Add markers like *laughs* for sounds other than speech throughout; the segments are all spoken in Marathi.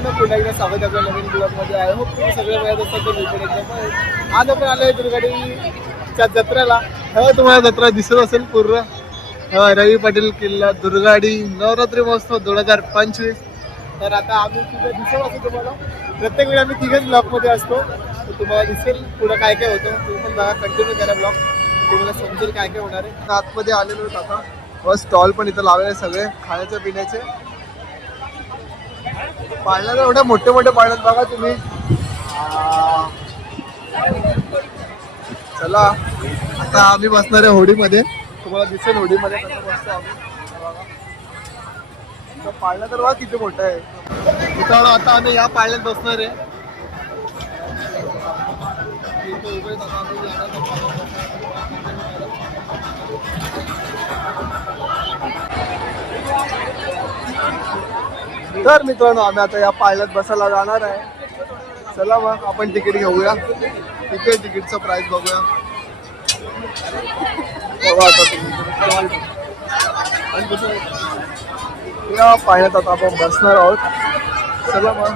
मित्रांनो पुन्हा एकदा स्वागत आपल्या नवीन ब्लॉगमध्ये आहे. हो तुम्ही सगळे मिळत असतात तर मी पण एकदम आहे. आज आपण आलो आहे दुर्गाडीच्या जत्रेला. हो तुम्हाला जत्रा दिसत असेल पूर्ण. हो, रवी पाटील किल्ला दुर्गाडी नवरात्री महोत्सव दोन हजार पंचवीस. तर आता आम्ही तिथे दिसत असतो तुम्हाला. प्रत्येक वेळी आम्ही तिघेच ब्लॉगमध्ये असतो. तर तुम्हाला दिसेल पुढं काय काय होतं. तुम्ही पण बघा कंटिन्यू करा ब्लॉग. तुम्हाला समजेल काय काय होणार आहे. आतमध्ये आलेलो आता. व स्टॉल पण इथं लावलेले सगळे. खाण्याचे पिण्याचे. पाळण्यात एवढे मोठे मोठे पाळण्यात बघा तुम्ही. चला आता आम्ही बसणार आहे होडीमध्ये. तुम्हाला दिसेल होडीमध्ये कसं बसतो आम्ही. बघा. तर तर बघा किती मोठं आहे. मित्रांनो आता आम्ही या पाळण्यात बसणार आहे. तर मित्रांनो आम्ही आता या पाळण्यात बसायला जाणार आहे. चला मग आपण तिकीट घेऊया. तिकडे तिकीटचं प्राइस बघूया. आता या पाण्यात आता आपण बसणार आहोत. चला मग.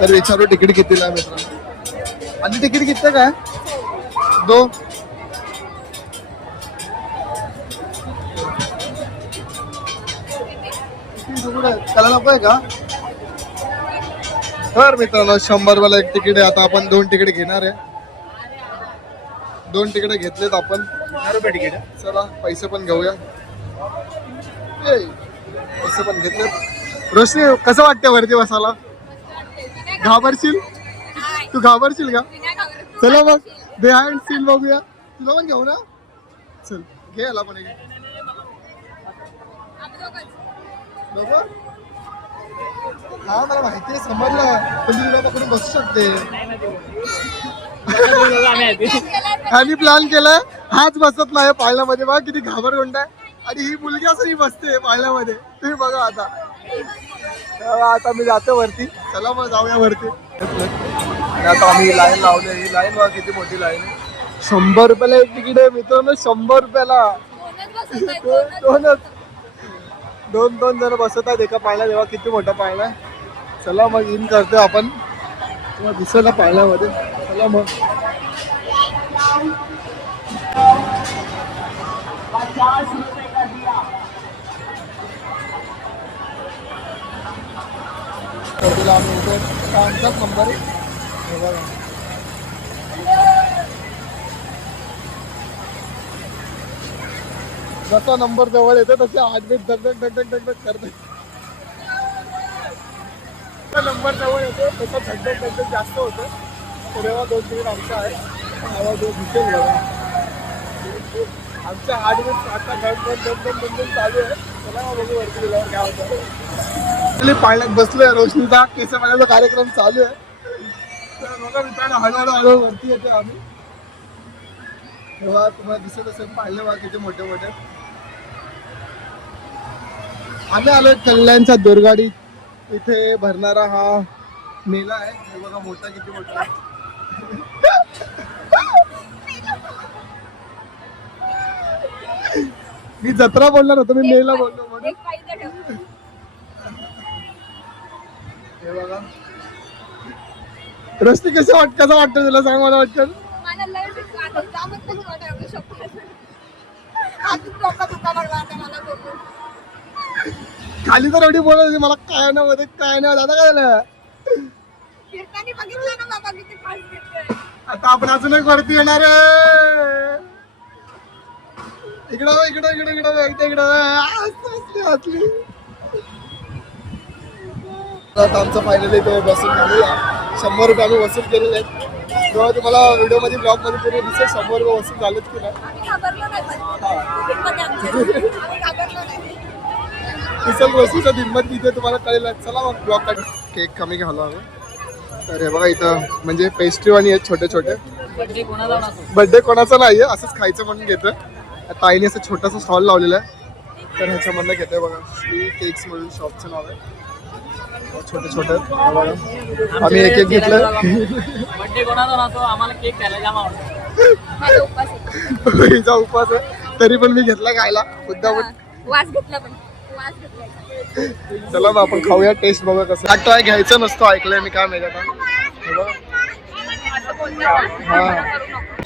तर विचारू तिकीट कितीला आहे आणि तिकीट किती काय दो त्याला नको आहे का? तर मित्रांनो शंभर वाला एक तिकीट आहे. आता आपण दोन तिकीट घेणार आहे. दोन तिकीट घेतलेत आपण. रुपये तिकीट चला पैसे पण घेऊया. पैसे पण घेतलेत. रोशनी कसं वाटतं वरती बसायला? घाबरशील? तू घाबरशील का? चला मग बिहाइंड सीन बघूया. तुला पण घेऊ ना? चल घे याला पण एक नको? हा मला माहिती आहे समजलं. पण तुला पकडून बसू शकते. आणि प्लॅन केलाय हाच बसत नाही पाळण्यामध्ये. बघा किती घाबरगुंड आहे. आणि ही मुलगी असं ही बसते पाळण्यामध्ये. तुम्ही बघा आता. आता मी जातो वरती. चला मग जाऊया वरती. आता आम्ही लाईन लावली. ही लाईन बघा किती मोठी लाईन आहे. शंभर रुपयाला एक तिकीट आहे मित्रांनो शंभर रुपयाला. दोनच दोन दोन जण बसत आहेत एका पाळण्यात तेव्हा किती मोठा पाळणा चला मग इन करतो आपण. तेव्हा दिसेल ना पाळण्यामध्ये चला मग. आमचा नंबर आहे हे बघा. जसा नंबर जवळ येतो तसे आठ मिनिट धक धक धक धक धक करते नंबर जवळ येतो तसं धक धक जास्त होतं तेव्हा दोन तीन आमचा आहे आवाज दिसेल बघा आमच्या आठ मिनिट आता घर दोन दोन दोन दोन दोन चालू आहे चला बघू वरती गेल्यावर काय होतं पाळण्यात बसलोय रोशनीचा केस पाण्याचा कार्यक्रम चालू आहे बघा मित्रांनो हळूहळू हळू वरती येतो आम्ही तेव्हा तुम्हाला दिसत असेल पाहिलं बघा किती मोठे मोठे आम्ही आलोय कल्याणच्या दुर्गाडी. इथे भरणारा हा मेला आहे. हे बघा मोठा किती मोठा. मी जत्रा बोलणार होतो मी मेला बोललो म्हणून. हे बघा. रस्ते कसे वाट कसं वाटतं तुला? सांग मला वाटतं. खाली तर एवढी बोलत होती मला काय नाही मध्ये काय नाही दादा काय झालं? आता आपण अजून एक वरती येणार आहे. इकडं बघ, इकडं इकडं इकडं बघ, इकडं इकडं बघ. हसली, हसली, हसली. आता आमचं फायनली इथे बसून घालूया शंभर रुपये आम्ही वसूल केलेले आहेत. तेव्हा तुम्हाला व्हिडिओमध्ये ब्लॉगमध्ये पूर्ण दिसेल शंभर रुपये वसूल झालेत की नाही. दिनमध्ये तिथे तुम्हाला कळेल. चला मग काढ. केक कमी घालू आम्ही तर हे बघा इथं म्हणजे पेस्ट्री वाणी आहेत छोटे छोटे बर्थडे कोणाचा नाहीये असंच खायचं म्हणून घेतं ताईने असं छोटासा स्टॉल लावलेला आहे. तर ह्याच्यामधनं घेतोय बघा. श्री केक्स म्हणून शॉपचं नाव आहे. छोटे छोटे. आम्ही एक एक घेतलं. बड्डे उपवास *laughs* आहे. तरी पण मी घेतला खायला. मुद्दा वास घेतला पण. चला ना आपण खाऊया टेस्ट बघा कसं. हा आहे घ्यायचं नसतो ऐकलंय मी काय माहिती आता.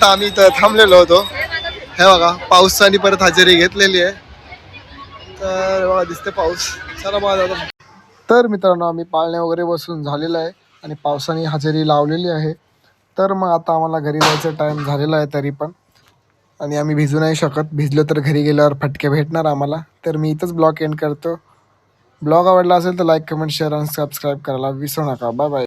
आम्ही इथं थांबलेलो होतो. हे बघा पावसाने परत हजेरी घेतलेली आहे. तर बघा दिसते पाऊस. चला मग तर मित्रांनो आम्ही पाळणे वगैरे बसून झालेलं आहे आणि पावसाने हजेरी लावलेली आहे. तर मग आता आम्हाला घरी जायचा टाइम झालेला आहे तरी पण. आणि आम्ही भिजू नाही शकत. भिजलो तर घरी गेल्यावर फटके भेटणार आम्हाला. तर मी इथंच ब्लॉग एंड करतो. ब्लॉग आवडला असेल तर लाईक कमेंट शेअर आणि सबस्क्राईब करायला विसरू नका. Bye bye